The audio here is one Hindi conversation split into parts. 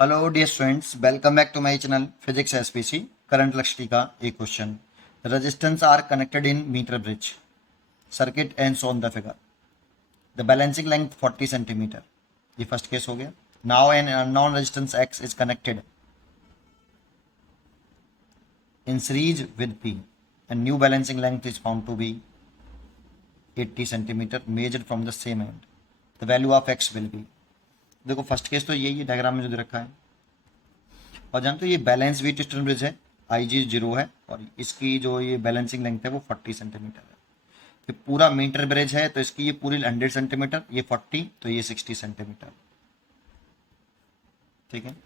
Hello dear students, welcome back to my channel physics SPC. Current Lakshya का एक question. Resistance R connected in meter bridge circuit and on the figure. The balancing length 40 centimetre. ये फर्स्ट केस हो गया। Now an unknown resistance x is connected in series with P and new balancing length is found to be 80 centimetre measured from the same end. The value of x will be. देखो फर्स्ट केस तो यही है, डायग्राम में जो दे रखा है। और जानते हो ये बैलेंस वी ट्विस्टन ब्रिज है, आई जी जीरो है और इसकी जो ये बैलेंसिंग लेंथ है वो 40 सेंटीमीटर है। ये पूरा मीटर ब्रिज है तो इसकी ये पूरी 100 सेंटीमीटर, ये 40 तो ये 60 सेंटीमीटर। ठीक है।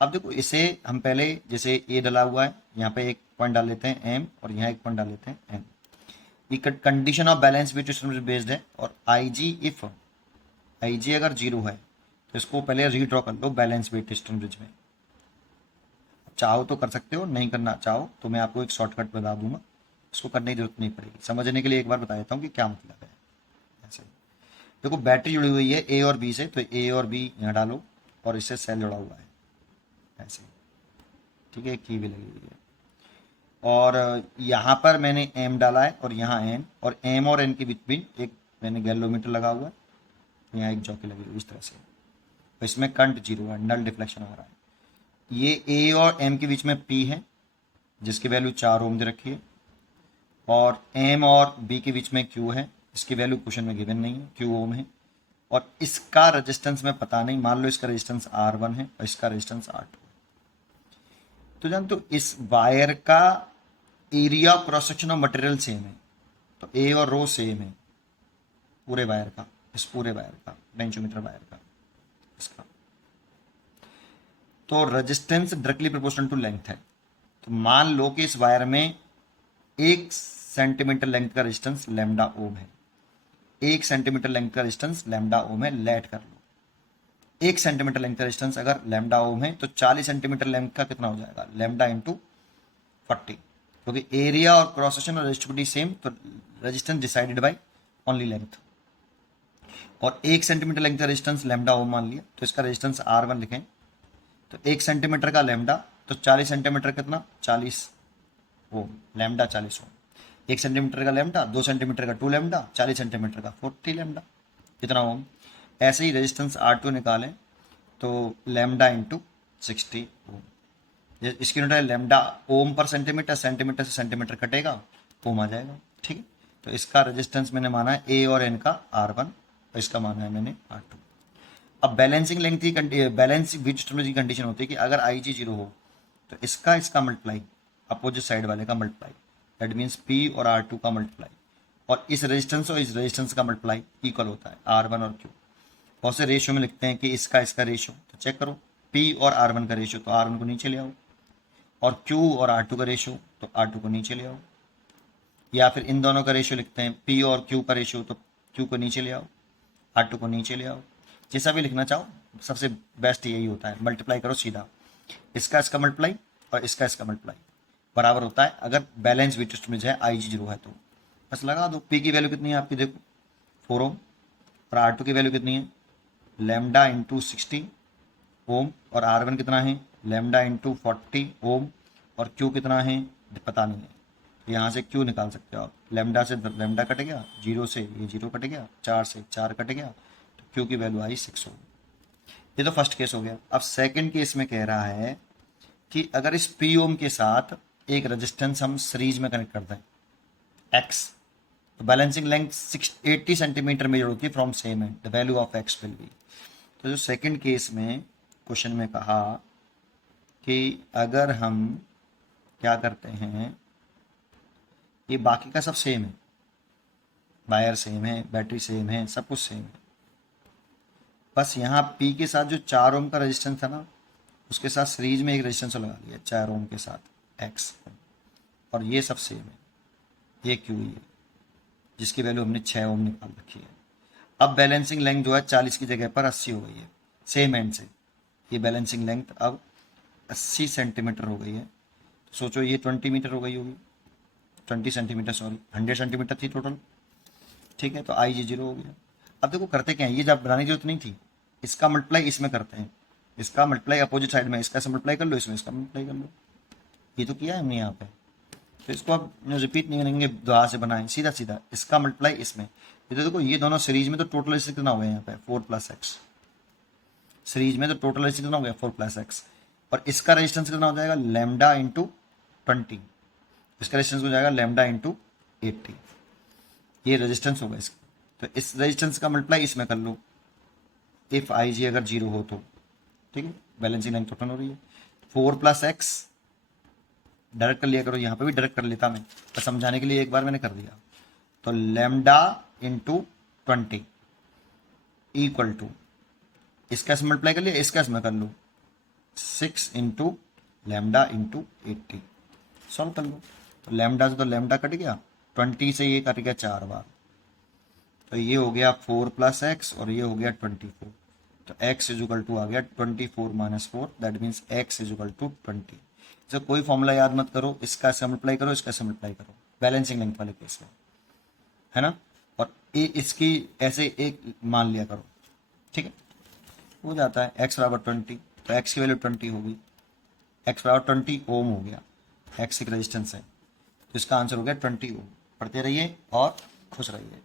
अब देखो इसे हम पहले जैसे ए डला हुआ है, यहाँ पे एक पॉइंट डाल लेते हैं एम और यहाँ एक पॉइंट डाल लेते हैं एम। ये condition of balance Wheatstone bridge based है और आई जी इफ आई जी अगर जीरो है तो इसको पहले रीड्रॉ कर लो बैलेंस वी ट्विस्टन ब्रिज में। चाहो तो कर सकते हो, नहीं करना चाहो तो मैं आपको एक शॉर्टकट बता दूंगा, इसको करने की जरूरत नहीं पड़ेगी। समझने के लिए एक बार बता देता हूँ कि क्या मतलब है। ऐसे देखो बैटरी जुड़ी हुई है ए और बी से, तो ए और बी यहाँ डालो और इससे सेल जुड़ा हुआ है ऐसे। ठीक है, की भी लगी हुई है और यहाँ पर मैंने एम डाला है और यहाँ एन, और एम और एन के बीच भी एक मैंने गैल्वोमीटर लगा हुआ है, यहाँ एक जॉकी लगी हुई इस तरह से। तो इसमें करंट जीरो है, नल डिफ्लेक्शन आ रहा है। ये ए और एम के बीच में पी है जिसकी वैल्यू 4 ओम दे रखी है, और एम और बी के बीच में क्यू है, इसकी वैल्यू क्वेश्चन में गिवन नहीं है, क्यू ओम है। और इसका रेजिस्टेंस में पता नहीं, मान लो इसका रेजिस्टेंस R1 है और इसका रेजिस्टेंस R2 है। तो जान तो इस वायर का area cross section of material same है, तो ए और रो सेम है पूरे वायर का, इस पूरे वायर का, बेंचोमीटर वायर का इसका। तो resistance directly proportional to length है। तो मान लो कि इस वायर में 1 सेंटीमीटर लेंथ का रेजिस्टेंस लैम्डा ओम है, 1 सेंटीमीटर लेंथ का रेजिस्टेंस लैम्डा ओम है। लेट कर लो 1 सेंटीमीटर लेंथ का रेजिस्टेंस अगर लैम्डा ओम है तो 40 सेंटीमीटर लेंथ का कितना हो जाएगा, लैम्डा इंटू 40, क्योंकि एरिया और क्रॉस सेक्शन और रेजिस्टिविटी सेम, तो resistance decided by only length. और 1 सेंटीमीटर लेंथ का रेजिस्टेंस लैम्डा ओम मान लिया, तो इसका रेजिस्टेंस R1 लिखें, तो 1 सेंटीमीटर का लैम्डा, तो 40 सेंटीमीटर कितना, 40 ओम, लैम्डा 40 ओम। 1 सेंटीमीटर का लैम्डा, 2 सेंटीमीटर का 2 लैम्डा, 40 सेंटीमीटर का 40 लैम्डा, कितना ओम। ऐसे ही रेजिस्टेंस R2 निकालें तो लैम्डा इंटू 60 ओम। इसकी यूनिट है लैम्डा ओम पर सेंटीमीटर, सेंटीमीटर से सेंटीमीटर कटेगा, ओम आ जाएगा। ठीक है, तो इसका रेजिस्टेंस मैंने माना है ए और एन का R1 और इसका माना है मैंने R2। अब बैलेंसिंग लेंथ की बैलेंस विच की कंडीशन होती है कि अगर आई जी जीरो हो तो इसका मल्टीप्लाई अपोजिट साइड वाले का मल्टीप्लाई, दैट मीन्स पी और R2 का मल्टीप्लाई, और इस रेजिस्टेंस और इस रेजिस्टेंस का मल्टीप्लाई इक्वल होता है R1 और Q। बहुत से रेशियो में लिखते हैं कि इसका रेशियो, तो चेक करो P और R1 का रेशियो, तो R1 को नीचे ले आओ, और Q और R2 का रेशियो, तो R2 को नीचे ले आओ। या फिर इन दोनों का रेशियो लिखते हैं P और Q का रेशियो, तो Q को नीचे ले आओ, R2 को नीचे ले आओ। जैसा भी लिखना चाहो, सबसे बेस्ट यही होता है, मल्टीप्लाई करो सीधा, इसका मल्टीप्लाई और इसका मल्टीप्लाई बराबर होता है अगर बैलेंस विथ में है आई जी जीरो है तो। बस लगा दो। पी की वैल्यू कितनी है आपकी, देखो 4 ओम, और R2 की वैल्यू कितनी है, लैम्डा इंटू 60 ओम, और R1 कितना है, लैम्डा इंटू 40 ओम, और Q कितना है पता नहीं है, तो यहाँ से Q निकाल सकते हो आप। लैम्डा से लैम्डा कट गया, जीरो से ये जीरो कट गया, 4 से 4 कट गया, तो Q की वैल्यू आई 6 ओम। ये तो फर्स्ट केस हो गया। अब सेकंड केस में कह रहा है कि अगर इस पी ओम के साथ एक रेजिस्टेंस हम सीरीज में कनेक्ट करते हैं एक्स, तो बैलेंसिंग लेंथ 80 सेंटीमीटर मेजर होती है from same end, the value of x will B. तो जो सेकंड केस में क्वेश्चन में कहा कि अगर हम क्या करते हैं, ये बाकी का सब सेम है, वायर सेम है, बैटरी सेम है, सब कुछ सेम है, बस यहाँ पी के साथ जो 4 ओम का रेजिस्टेंस था ना, उसके साथ सीरीज में एक रेजिस्टेंस लगा लिया 4 ओम के साथ एक्स, और ये सब सेम है, ये क्यू ही है जिसकी वैल्यू हमने 6 ओम निकाल रखी है। अब बैलेंसिंग लेंथ जो है 40 की जगह पर 80 हो गई है सेम एंड से, ये बैलेंसिंग लेंथ अब 80 सेंटीमीटर हो गई है। तो सोचो ये 20 मीटर हो गई होगी, 20 सेंटीमीटर सॉरी, 100 सेंटीमीटर थी टोटल। ठीक है, तो आई जी जीरो हो गया। अब देखो करते क्या है, ये जब बनाने की जरूरत नहीं थी, इसका मल्टीप्लाई इसमें करते हैं, इसका मल्टीप्लाई अपोजिट साइड में, इसका मल्टीप्लाई कर लो, इसमें इसका मल्टीप्लाई कर लो। ये तो किया है हमने यहाँ पे, तो इसको आप रिपीट नहीं करेंगे, दोबारा से बनाएं, सीधा सीधा इसका मल्टीप्लाई इसमें। ये तो देखो ये दोनों सीरीज में, तो टोटल रेजिस्टेंस कितना हो गया यहाँ पे 4 + x, सीरीज में तो टोटल रेजिस्टेंस कितना हो गया 4 + x, और इसका रेजिस्टेंस कितना हो जाएगा लैम्डा इंटू 20, इसका रेजिस्टेंस हो जाएगा लैम्डा इंटू 80, ये रेजिस्टेंस होगा इसका। तो इस रेजिस्टेंस का मल्टीप्लाई इसमें कर लो, इफ आई जी अगर 0 हो तो, ठीक है, बैलेंसिंग लाइन टोटल हो रही है। 4 + x डायरेक्ट कर लिया करो, यहाँ पे भी डायरेक्ट कर लेता मैं, तो समझाने के लिए एक बार मैंने कर दिया। तो लैम्डा इंटू 20 इक्वल टू, इसका इसमें मल्टीप्लाई कर लिया, इसका इसमें कर लो 6 इंटू लैम्डा इंटू 80, सॉल्व कर लो। तो लैम्डा से तो लैम्डा कट गया, 20 से ये कट गया 4 बार, तो ये हो गया 4 + x और ये हो गया 24, तो x इजुकल टू आ गया 24 - 4, that means x equal to 20। इसे कोई फॉर्मूला याद मत करो, इसका से मल्टीप्लाई करो, इसका से मल्टीप्लाई करो, बैलेंसिंग लेंथ वाले केस में, है ना, और इसकी ऐसे एक मान लिया करो, ठीक है, हो जाता है x = 20, तो x की वैल्यू 20 होगी, x = 20 ओम हो गया, x एक रेजिस्टेंस है, तो इसका आंसर हो गया 20 ओम। पढ़ते रहिए और खुश रहिए।